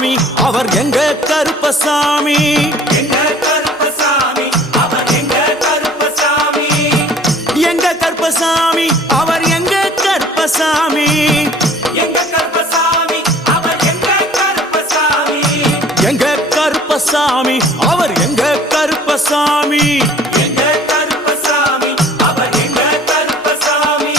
கருப்பசாமி அவர் எங்க கருப்பசாமி எங்க கருப்பசாமி அவர் எங்க கருப்பசாமி எங்க கருப்பசாமி அவர் எங்க கருப்பசாமி எங்க கருப்பசாமி அவர் எங்க கருப்பசாமி எங்க கருப்பசாமி அவர் எங்க கருப்பசாமி எங்க கருப்பசாமி அவர் எங்க கருப்பசாமி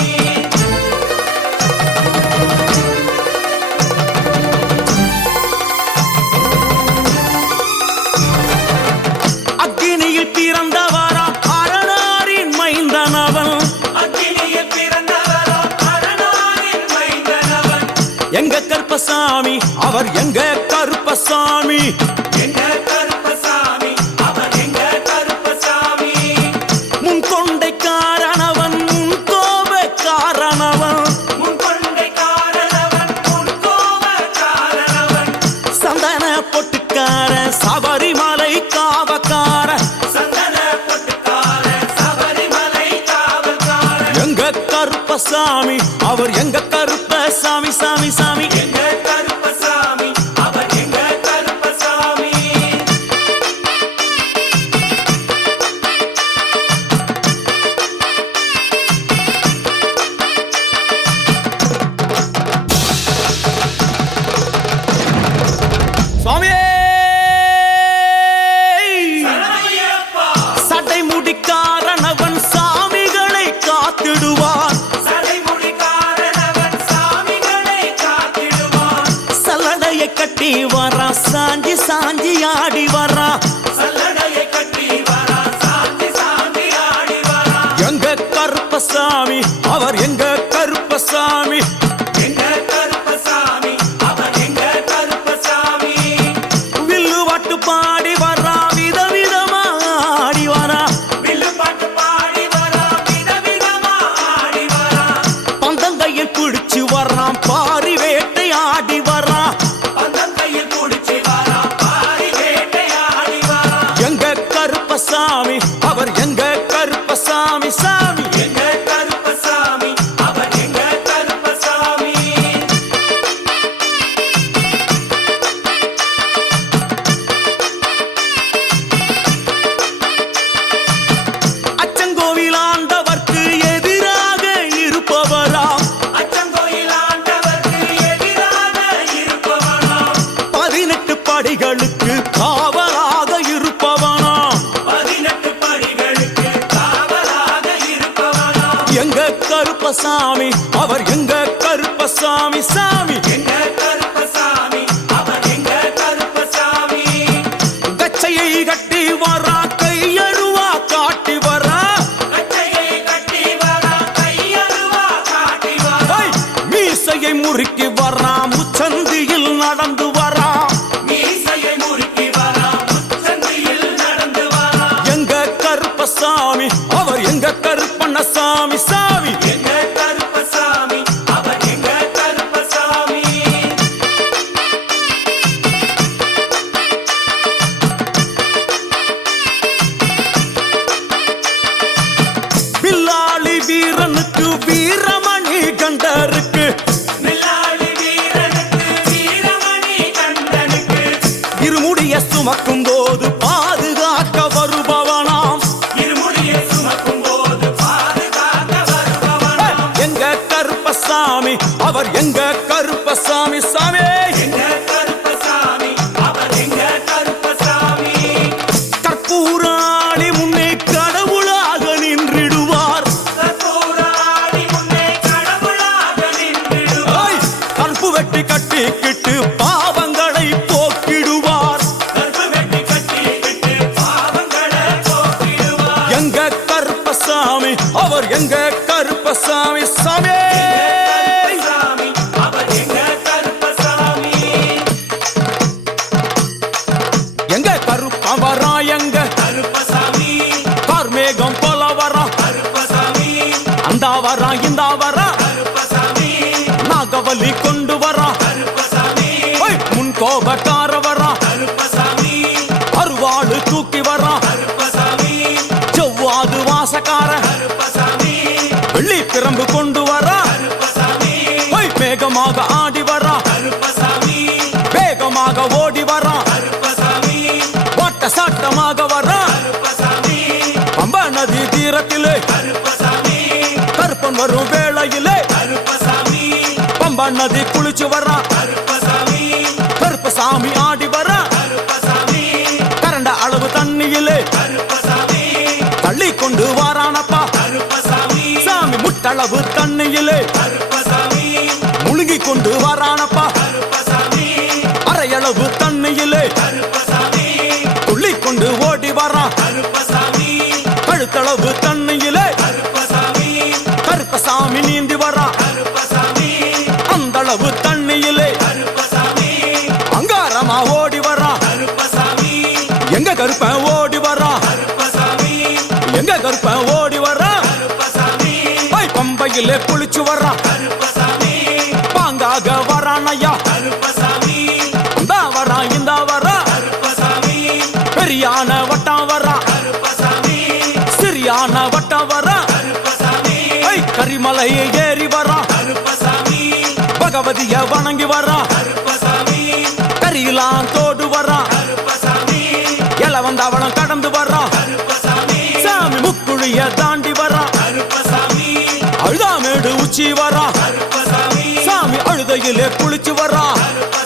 அக்கினியில் பிறந்தவரா அரணாரின் மைந்தனவன் அக்கினியில் பிறந்தவரா அரணாரின் மைந்தனவன் எங்க கருப்பசாமி அவர் எங்க கருப்பசாமி எங்க கருப்பசாமி அவர் எங்க கருப்பசாமி முன் கொண்டைக்காரனவன் முன் கோபக்காரனவன் முன் கொண்டைக்காரனவன் முன் கோபக்காரனவன் சந்தன பொட்டுக்கார சபரிமலை காவக்கார சந்தன பொட்டுக்கார சபரிமலை காவல்கார எங்க கருப்பசாமி அவர் எங்க கருப்பசாமி சாமி சாமி எங்க கருப்பசாமி அவர் எங்க கருப்பசாமி சுவாமியே சரணமையப்பா சடைமுடிக்காரனவன் சாமிகளை காத்திடுவான் சடைமுடிக்காரனவன் சாமிகளை காத்திடுவான் சல்லடையை கட்டி வரா சாஞ்சி சாஞ்சி ஆடி வரா சல்லடையை கட்டி வரா சாந்தி சாந்தி ஆடி வரா எங்க கருப்பசாமி அவர் எங்க கருப்பசாமி எங்க கருப்பசாமி அவர் எங்க கருப்பசாமி வில்லு வாட்டு பாடி வரா விதவிதமா ஆடி வரா வில்லு பாட்டு பாடி வரா விதவிதமா ஆடி வரா பந்தங்கையில் குடிச்சு வர்றான் பாரி வேட்டை ஆடி வரா பந்தம் கையில் குடிச்சு வரா பாரி வேட்டையாடி வரா எங்க கருப்பசாமி அவர் எங்க கருப்பசாமி சாமி எங்க கருப்பசாமி அவர் எங்க கருப்பசாமி அச்சங்கோவில் ஆண்டவர்க்கு எதிராக இருப்பவராம் அச்சங்கோயில் ஆண்டவர்க்கு எதிராக இருப்பவனாம் 18 படிகளுக்கு காவலாக இருப்பவனாம் 18 படிகளுக்கு காவலாக இருப்பவனாம் எங்க கருப்பசாமி அவர் எங்க கருப்பசாமி சாமி எங்க கருப்பசாமி அவர் எங்க கருப்பசாமி கச்சையை கட்டி வரா கையழுவா காட்டி வரா கச்சையை கட்டி வரா கையருவா காட்டி வரா ஐ, மீசையை முறுக்கி வரா முச்சந்தியில் நடந்து வரா மீசையை முறுக்கி வரா முச்சந்தியில் நடந்து வரா எங்க கருப்பசாமி அவர் எங்க கருப்பண்ணசாமி சாமி எங்க கருப்பசாமி அவர் எங்க கருப்பசாமி பில்லாளி வீரனுக்கு வீரமணி கண்டருக்கு மில்லாளி வீரனுக்கு வீரமணி கண்டனுக்கு இருமுடிய சுமக்கும் போது பாதுகாக்க வருபவனாம் இருமுடியை சுமக்கும் போது பாதுகாக்க வருபவனாம் எங்க கருப்பசாமி அவர் எங்க கருப்பசாமி சாமி எங்க கருப்பசாமி அவர் எங்க கருப்பசாமி கற்பூராணி முன்னே கடவுளாக நின்றிடுவார் கற்பூராடி முன்னே கடவுளாக நின்றிடுவார் ஐ, கற்பு வெட்டி கட்டிக்கிட்டு பாவங்களை போக்கிடுவார் கற்பு வெட்டி கட்டிக்கிட்டு பாவங்களை போக்கிடுவார் எங்க கருப்பசாமி அவர் எங்க கருப்பசாமி சாமி கருப்பசாமி அவர் எங்க கருப்பசாமி எங்க கருப்பம் வரா எங்க கருப்பசாமி கார்மேகம் போல வரா கருப்பசாமி அந்த வரா இந்த வரா கருப்பசாமி நாகவலி கொண்டு வரா கருப்பசாமி ஐ, முன் கோபக்கார வரா கருப்பசாமி அருவாடு தூக்கி வரா கருப்பசாமி செவ்வாது வாசக்கார கருப்பசாமி வெள்ளி பிரம்பு கொண்டு வரா கருப்பசாமி வேகமாக ஆடி வரா கருப்பசாமி வேகமாக நதி குளிச்சு வர்றான் கருப்பசாமி கருப்பசாமி ஆடி வர்றான் கருப்பசாமி கரண்ட அளவு தண்ணியிலே கருப்பசாமி தள்ளி கொண்டு வாரானப்பா கருப்பசாமி சாமி முட்டளவு தண்ணியிலே கருப்பசாமி முழுகி கொண்டு வாரானப்பா கருப்பசாமி அரையளவு தண்ணியிலே கருப்பசாமி துள்ளி கொண்டு ஓடி வர்றான் கருப்பசாமி கழுத்தளவு தண்ணியிலே கருப்பசாமி கருப்பசாமி நீந்தி வர்றான் கருப்பசாமி அந்தளவு தண்ணியிலே கருப்பசாமி அங்காரமா ஓடி வர்றான் கருப்பசாமி எங்க கருப்பன் ஓடி வர்றான் கருப்பசாமி எங்க கருப்பன் ஓடி வர்றான் கருப்பசாமி பம்பையிலே குளிச்சு வர்றான் கருப்பசாமி பாங்காக வரான் ஐயா கருப்பசாமி இந்த வரான் இந்த வரான் கருப்பசாமி பெரியான வட்டம் வர்றான் கருப்பசாமி சிறியான வட்டம் வர்றான் கருப்பசாமி கரிமலையை ஏறி வர்றான் கருப்பசாமி பகவதிய வணங்கி வர்றான் கருப்பசாமி கரியெல்லாம் தோடு வர்றான் கருப்பசாமி இளவந்தவளம் கடந்து வர்றான் கருப்பசாமி சாமி முக்குழிய தாண்டி வர்றான் கருப்பசாமி அழுதாமேடு உச்சி வர்றான் கருப்பசாமி சாமி அழுதையிலே குளிச்சு வர்றான் கருப்பசாமி